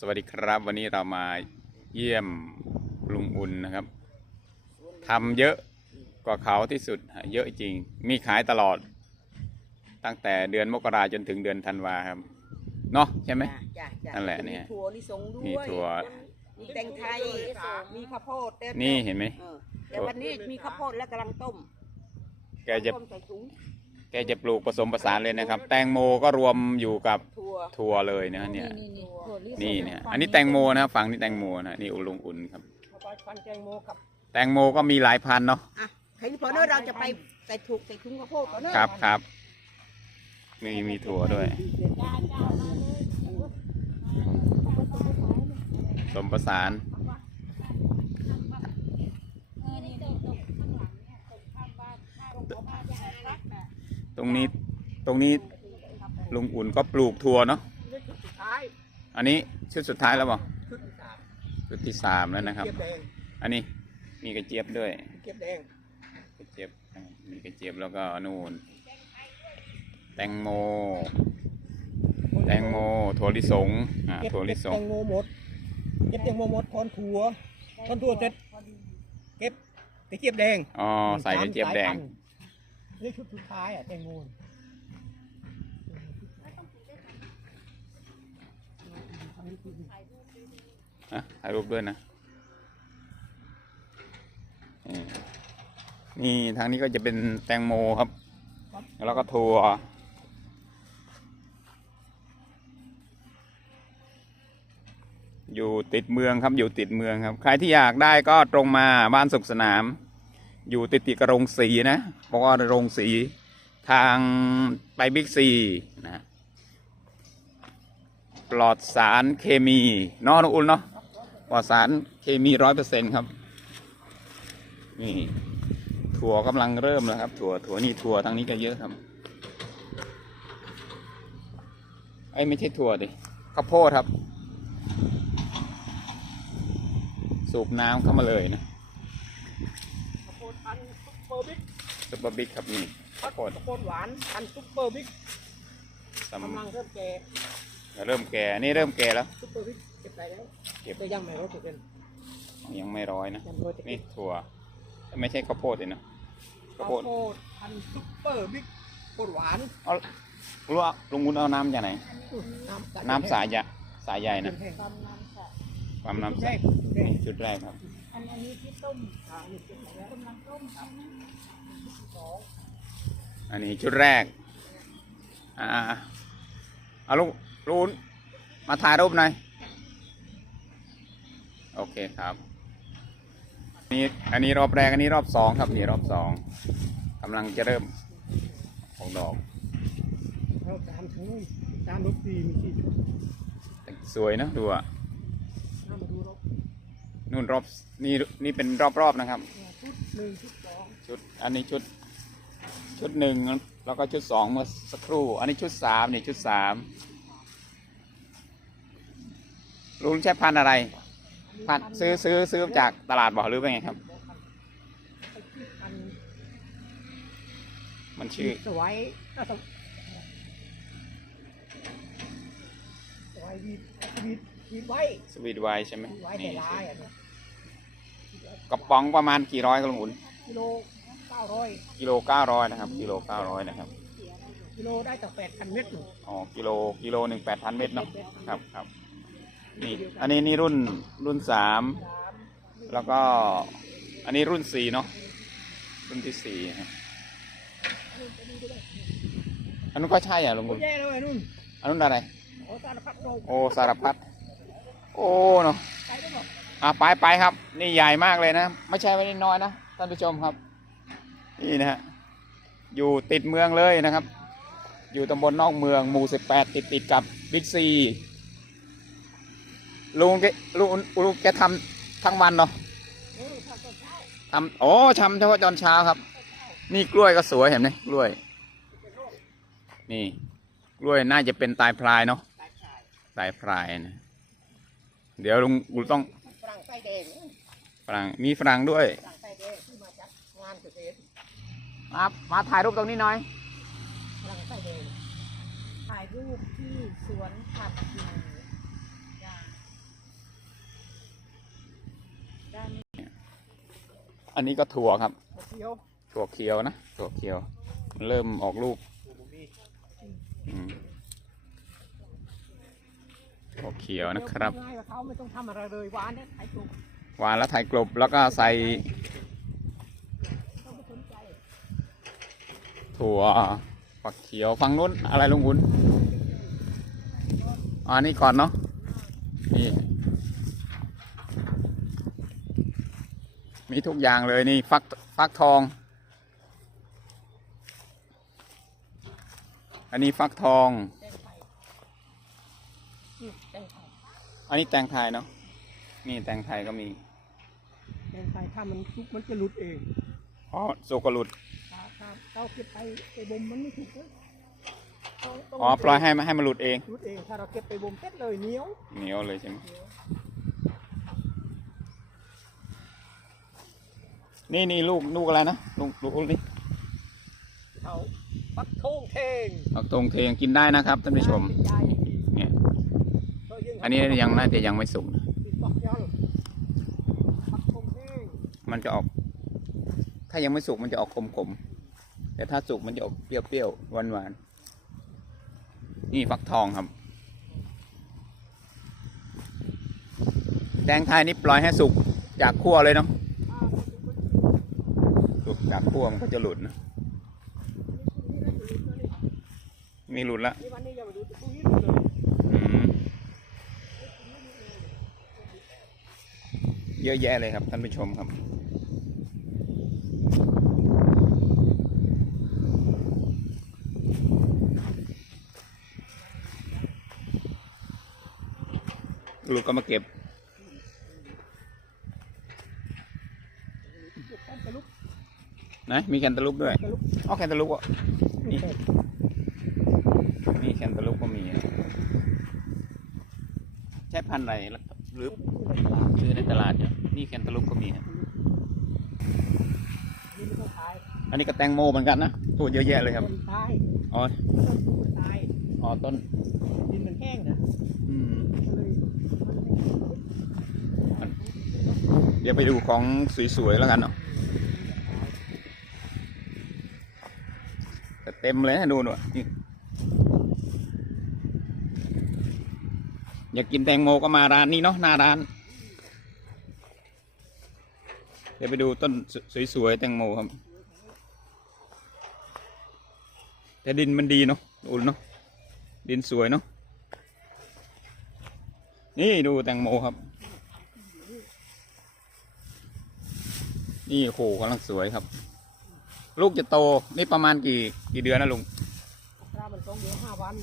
สวัสดีครับ วันนี้เรามาเยี่ยมลุงอุ่นนะครับทำเยอะกว่าเขาที่สุดเยอะจริง มีขายตลอด ตั้งแต่เดือนมกราจนถึงเดือนธันวาครับเนาะใช่ไหมจ้ะจ้ะนั่นแหละเนี่ยมีถั่วลิสงด้วยมีถั่วมีแตงไทยมีข้าวโพดแต่นี่เห็นไหมเออแต่วันนี้มีข้าวโพดและกำลังต้มแกจะต้มใส่ถุง แกจะปลูกผสมผสานเลยนะครับ แตงโมก็รวมอยู่กับถั่วถั่วเลยนะเนี่ยถั่วลิสงนี่เนี่ยอันนี้แตงโมนะครับฝั่งนี้แตงโมนะนี่อุลุงอุ่นครับข้าวปฟันแตงโมกับแตงโมก็มีหลายพันธุ์เนาะอะใครที่พอเนอะเราจะไปใส่ถุงใส่ถุงข้าวโพดก่อนเนอะครับครับมีมีถั่วด้วยผสมผสานตร งนี้ตรงนี้ลุงอุ่นก็ปลูกถั่วเนาะสุดท้ายอันนี้ชุดสุดท้ายแล้วบ่ชุดที่สามชุดที่สามแล้วนะครับเก็บแดงอันนี้มีกระเจี๊ยบด้วยเก็บแดงกระเจี๊ยบอ่ามีกระเจี๊ยบแล้วก็นู่น แตงโม แตงโมถั่วลิสงอ่าเก็บถั่วลิเก็บสแตงงโมหมดเก็บแตงโมหมดทอนถั่วทอนถั่วเสร็จเก็บตะเกียบแดงอ๋อใส่กระเจี๊ยบแดง สามสายพันธุ์ นี่ชุดสุดท้ายอะแตงโมอะถ่ายรูปด้วยนะ นี่ทางนี้ก็จะเป็นแตงโมครับ แล้วก็ถั่วอยู่ติดเมืองครับอยู่ติดเมืองครับ ใครที่อยากได้ก็ตรงมาบ้านสุขสนาม อยู่ติดติดกับโรงสีนะเพราะว่าโรงสีทางไปบิ๊กซีนะปลอดสารเคมีเนาะน้องอุ่นเนาะปลอดสารเคมีร้อยเปอร์เซ็นครับ นี่ ถั่วกำลังเริ่มแล้วครับ ถั่วถั่วนี่ถั่วทางนี้ก็เยอะครับไอ้ไม่ใช่ถั่วดิข้าวโพดครับ สูบน้ำเข้ามาเลยนะ ข้าวโพดพันธุ์ซุป เปอร์บิ๊กซุปเปอร์บิ๊กครับนี่ข้าวโพดข้าวโพดหวานพันธุ์ซุปเปอร์บิ๊กสำกำลังเริ่มแก่เริ่มแก่นี่เริ่มแก่แล้วซุปเปอร์บิ๊กเก็บได้แล้วเก็บแต่ยังไม่ร้อยเปอร์เซ็นต์ยังไม่ร้อยนะยังร้อยแต่นี่ถั่วไม่ใช่ข้าวโพดเลยนะข้าข้าววโพดโพดพันธุ์ซุปเปอร์บิ๊กโคตรหวานเอารู้ว่าลุงคุณเอาน้ำจากไหนอื้อน้ำน้ำสายใหญ่สายใหญ่นะแห้งตำน้ำค่ะความน้ำใสแห้งแห้งนี่ชุดแรกครับ อันอันนี้ที่ต้มอ่านี่เก็บแล้วกำลังต้มใช่ไหมอันนี้ชุดแรก อ่าเอาลุงลุงมาถ่ายรูปหน่อย โอเคครับ นี่อันนี้รอบแรก อันนี้รอบสองครับ นี่รอบสองกำลังจะเริ่มออกดอกเราตามถึงนู่นตามรถปีมีสี่ชุดสวยนะดูอะน้ามาดูรถ นู่นรอบนี่นี่เป็นรอบๆนะครับ ชุดหนึ่งชุดสองชุดอันนี้ชุดชุดหนึ่งแล้วก็ชุดสองเมื่อสักครู่ อันนี้ชุดสามนี่ชุดสามลุงใช้พันอะไร พันซื้อซื้อซื้อจากตลาดบ่อหรือเป็นไงครับ มันชื่อสวย วยวีดวีดวีดไว้สวีทไวน์ใช่ไหมวีดไว้นี่แต่ลายอะเนี่ยกระป๋องประมาณกี่ร้อยครับลุงอุ่นกิโลเก้าร้อยกิโลเก้าร้อยนะครับกิโลเก้าร้อยนะครับกิโลได้ตั้งแปดพันเมตรหนึ่งอ๋อกิโลกิโลหนึ่งแปดพันเมตรเนาะครับครับนี่อันนี้นี่รุ่นรุ่นสามแล้วก็อันนี้รุ่นสี่เนาะรุ่นที่สี่ครับอันนู้นก็ใช่อะลุงโอ้อุ่นแย่เลยไอ้นุ่นอันนู้นอะไร โอ้สารพัดโอ้สารพัดโอ้เนาะอะไปไปครับ นี่ใหญ่มากเลยนะ ไม่ใช่ไม่ได้น้อยนะท่านผู้ชมครับ นี่นะฮะอยู่ติดเมืองเลยนะครับ อยู่ตำบลนอกเมืองหมู่สิบแปดติดติดกับบิ๊กซีลุงแกลุงลุงแกทำทั้งวันเนาะทำโอ้ทำเฉพาะตอนเช้าครับ นี่กล้วยก็สวยเห็นไหมกล้วย นี่ กล้วยน่าจะเป็นตายพลายเนาะ สายพรายนะ เดี๋ยวลุงกูต้องฝรั่งไส้แดงฝรั่งมีฝรั่งด้วยฝรั่งไส้แดงที่มาจากงานเกษตรมามาถ่ายรูปตรงนี้หน่อยฝรั่งไส้แดงถ่ายรูปที่สวนผักอยู่อันนี้ก็ถั่วครับ ถั่วเขียวนะ ถั่วเขียว มันเริ่มออกลูก โอเขียวนะครับง่ายกว่าเขาไม่ต้องทำอะไรเลยวานเนี่ยไอ้ตุกหวานแล้วไทยกลบแล้วก็ใส่ถั่วฝักเขียวฝั่งนู้นอะไรลุงอุ่นอ๋ออันนี้ก่อนเนาะนี่มีทุกอย่างเลยนี่ฟักฟักทอง อันนี้ฟักทอง แตงไทยอืมแตงไทย อันนี้แตงไทยเนาะนี่แตงไทยก็มีแกงไทยถ้ามันทุกมันจะหลุดเอง อ๋อโซกรุดถ้าถ้าเราเก็บไปไปบ่มมันไม่ถูกเลยต้องต้งอ๋อปล่อยให้มันให้มันหลุดเอง หลุดเอง ถ้าเราเก็บไปบ่มเสร็จเลยเหนียวเหนียวเลยใช่ไหมนี่นี่ลูกลูกอะไรนะลูกลูกนี่เขาปักทงเทงผักตรงเทงกินได้นะครับท่านผู้ชมใหญ่เนี่ยก็ยิ่งอั นนี้ยังน่าจะยังไม่สุกมันจะออก ถ้ายังไม่สุกมันจะออกขมๆ แต่ถ้าสุกมันจะออกเปรี้ยวๆ หวานๆ นี่ฟักทองครับ แตงไทยนี่ปล่อยให้สุกจากขั้วเลยเนาะ สุกจากขั้วมันก็จะหลุดนะนี่น่าจะหลุดแล้วนี่มีหลุดละ นี่วันนี้ยังไม่ดูตะกุ้ยหลุดเลย อืมเยอะแยะเลยครับท่านผู้ชมครับ ลูกก็มาเก็บนะมีแคนตาลูปด้วยอ๋อแคนตาลูปอะนี่แคนี่แคนตาลูปก็มี ใช่พันธุ์อะไรหรือซื้อในตลาดเนี่ย นี่แคนตาลูปก็มีครับนี่ไม่ต้องขายอันนี้ก็แตงโมเหมือนกันนะตัวเยอะแยะเลยครับต้นตายอ๋อต้นตูตายอ๋อต้นดินมันแห้งนะอืมก็เลยมันเดี๋ยวไปดูของสวยๆแล้วกันเนาะแต่เต็มเลยนะดูหน่อยนี่อยากกินแตงโมก็มาร้านนี้เนาะหน้าร้าน เดี๋ยวไปดูต้นสวยๆแตงโมครับ แต่ดินมันดีเนาะอุ่นเนาะดินสวยเนาะนี่ดูแตงโมครับ นี่โอ้โหกำลังสวยครับ ลูกจะโตนี่ประมาณกี่กี่เดือนนะลุงถ้ามันสองเดือนห้าวัน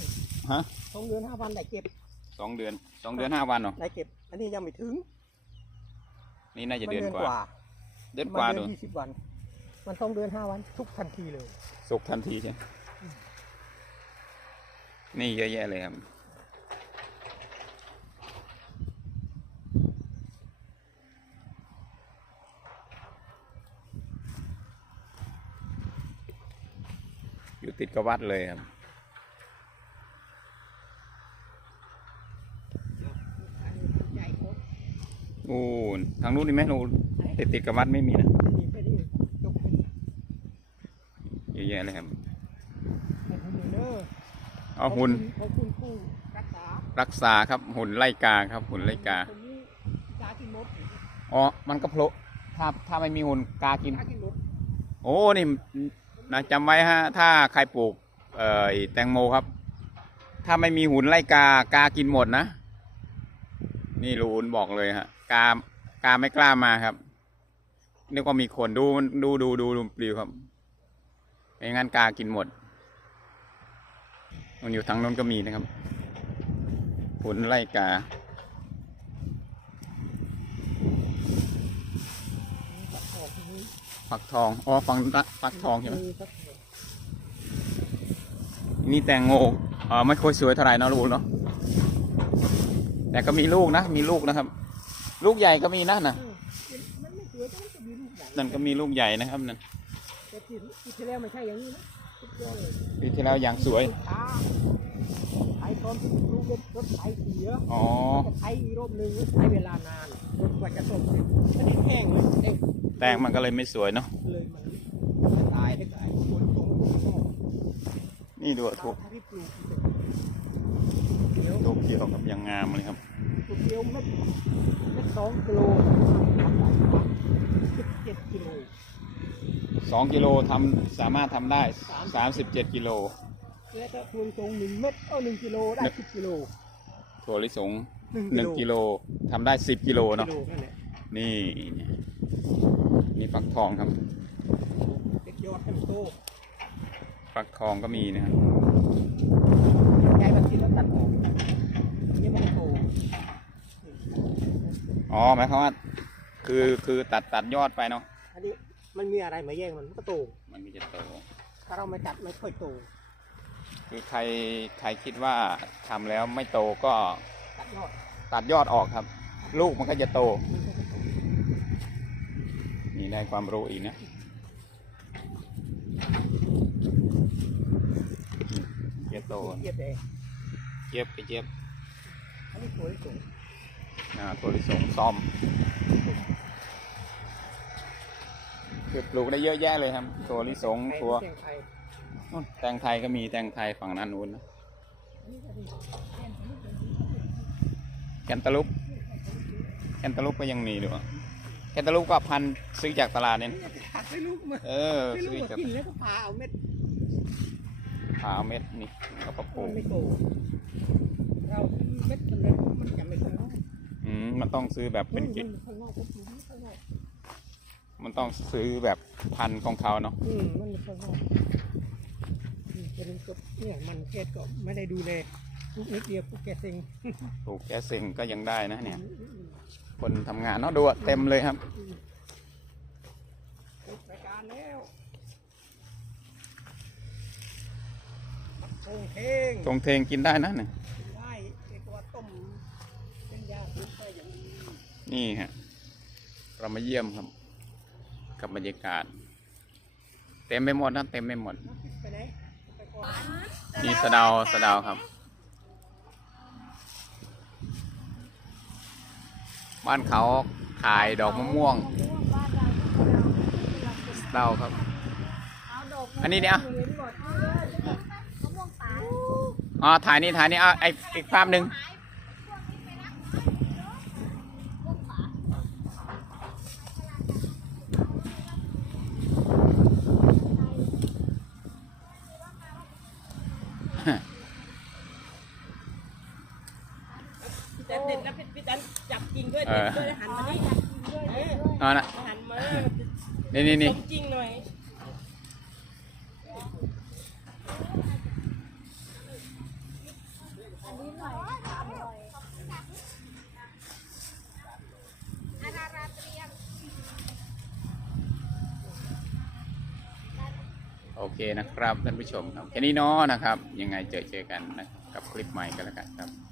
ฮะสองเดือนห้าวันได้เก็บสองเดือนสองเดือนห้าวันเหรอได้เก็บ อันนี้ยังไม่ถึงนี่น่าจะมัเดือนกว่า เดือนกมันว่าเดืดูอนยี่สิบวัน มันสองเดือนห้าวันทุกทันทีเลยสุกทันทีใช่ไหมนี่เยอะแยะเลยครับอยู่ติดกับวัดเลยครับ ใหญ่โคตร โอ้นทางนู้นนี่ไหมนู้นติดติดกับวัดไม่มีนะนี่แค่นี้ยกให้เยอะแยะเลยครับให้หุ่นเด้อเอาหุ่นขอบคุณผู้รักษารักษาครับหุ่นไล่กาครับหุ่นไล่กาคนนี้กากินมดอ๋อมันก็โผล่ถ้าถ้าไม่มีหุ่นกากินกากินมดโอ้นี่นะจำไว้ฮะถ้าใครปลูกเอ่อแตงโมครับ ถ้าไม่มีหุ่นไล่กากากินหมดนะ นี่รูนบอกเลยฮะกากาไม่กล้ามาครับนึกว่ามีคนดูมันดูดูดูดูปลิวครับไม่งั้นกากินหมด มันอยู่ทางโน้นก็มีนะครับหุ่นไล่กาออกทีนี้ฟักทอง อ๋อฟังฟักทองใช่ไหมมีสักหน่อยนี่แตงโมเออไม่ค่อยสวยเท่าไหร่เนอะลูกเนาะ แต่ก็มีลูกนะ มีลูกนะครับ ลูกใหญ่ก็มีนะนะเออมันไม่สวยแต่มันจะมีลูกใหญ่นั่นก็มีลูกใหญ่นะครับนั่นแต่ที่ที่ที่แล้วไม่ใช่อย่างนี้นะสุดยอดเลยปีที่แล้วอย่างสวยช้าขายแพตอนที่ปลูกรถรถไถเสียอ๋อก็ไถอีกรอบหนึงก็ใช้เวลานานรถกว่าจะส่งเสร็จมันแห้งเลยเอ๊ะแตงมันก็เลยไม่สวยเนาะเลยมันจะตายได้ตายฝนตกฝนตกนี่ดูอะถูก ถ้าที่ปลูกเดี๋ยวถูกเกี่ยวกับยังงามเลยครับปลูกเดียวเม็ดเม็ดสองกิโลทำได้สิบเจ็ดกิโลสองกิโลทำสามารถทำได้สามสิบเจ็ดกิโลแล้วก็คูณตรงหนึ่งเม็ดเอาหนึ่งกิโลได้สิบกิโลถั่วลิสงหนึ่งหนึ่งกิโลทำได้สิบกิโลเนาะกิโลนั่นแหละนี่ นี่ฟักทองครับเด็กยอดให้มันโตฟักทองก็มีนะครับยายบางทีเราตัดออก นี่มันก็โตอ๋อหมายความว่า คือคือตัดตัดยอดไปเนาะอันนี้มันมีอะไรมาแย่งมันมันก็โตมันมีจะโต ถ้าเราไม่ตัดไม่ค่อยโตคือใครใครคิดว่าทำแล้วไม่โตก็ตัดยอดตัดยอดออกครับ ลูกมันก็จะโต นี่ได้ความรู้อีกนะเจี๊ยบโต เกียบแดงเจี๊ยบไปเจี๊ยบ อันนี้สวยสวยอ่าถั่วลิสงซ่อมคือปลูกได้เยอะแยะเลยครับถั่วลิสงถั่วแตงไทยนู่นแตงไทยก็มีแตงไทยฝั่งนั้นนู้นนะแคนตาลูปแคนตาลูปก็ยังมีด้วยแคนตาลูปก็พันธุ์ซื้อจากตลาดเนี่ยนะผักให้ลูกมาเออให้ลูซื้อกจากกินแล้วก็พาเอาเม็ดขาวเม็ดนี่แล้วก็ปลูมักนไม่โต เราเม็ดมันเล็กมันจะไม่โตอืมมันต้องซื้อแบบเป็นกิมันข้างนอกก็ปลูกข้างนอกมันต้องซื้อแบบพันธุ์ของเขาเนาะอืมมันข้างนอกอืมเป็นกบเนี่ยมันเกตก็ไม่ได้ดูแลปลูกนิดเดียวปลูกแกเซ็งปลูกแกสเซ็งก็ยังได้นะเนี่ย คนทำงานเนาะดูอะเต็มเลยครับ ปิดรายการแล้วโงเทง ตรงเทงกินได้นะเนี่ย ได้เรียกว่าต้มเป็นยาสูบไปอย่างนี้ นี่ฮะเรามาเยี่ยมครับ กับบรรยากาศ เต็มไปหมดนะเต็มไปหมดน้ำพริกไปไหนไปก่อนนี่สะเดาสะเดาครับ บ้านเขาขายดอกมะม่วงสะเดาครับ อันนี้เนี่ยอ๋อถ่ายนี่ถ่ายนี่เอาไออีกภาพหนึ่ง พี่จันเด็ดนะพี่พี่จันจับจริงด้วย เอ เด็ อ ดด้วยหันมานี่เออ เอานะหันมานี่นี่นี่สมจริงหน่อยโอเคนะครับท่านผู้ชมครับแค่นี้เนาะนะครับ ยังไงเจอเจอกันนะครับกับคลิปใหม่กันแล้วกันครับ